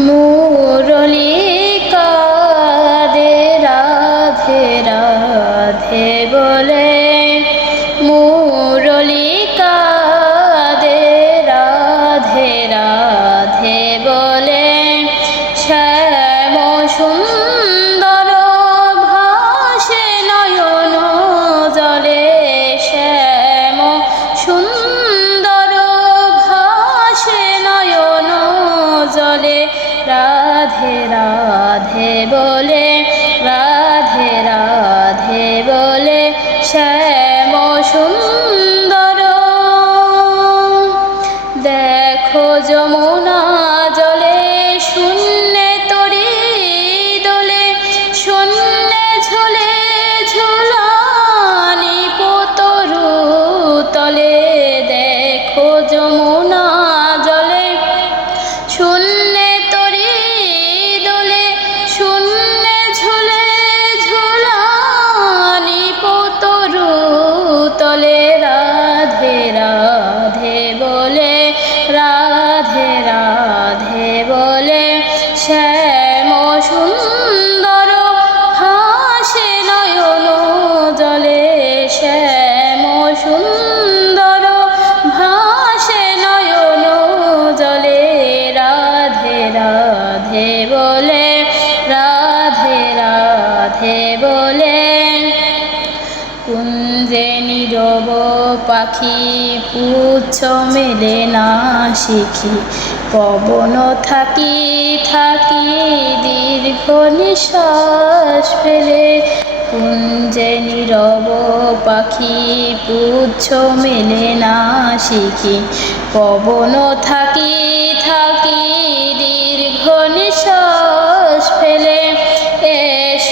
মুরলি কাদে রাধে রাধে বলে বলে বলে, রাধে রাধে বলে। কুঞ্জে নীরব পাখি পুচ্ছ মেলে না শিখি। পবন থাকি থাকি, দীর্ঘ নিশ্বাস ফেলে। কুঞ্জে নীরব পাখি পুচ্ছ মেলে না শিখি। পবন থাকি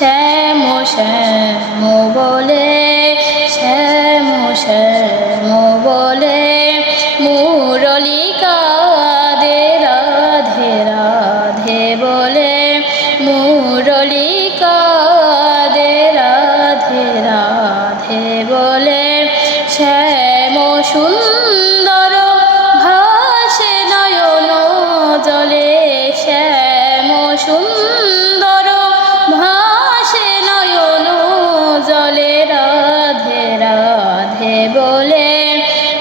শ্যাম শ্যাম বলে, শ্যাম শ্যাম বলে মুরলি কাদে রাধে রাধে বলে মুরলি কাদে রাধে রাধে বলে, শ্যাম সুন্দর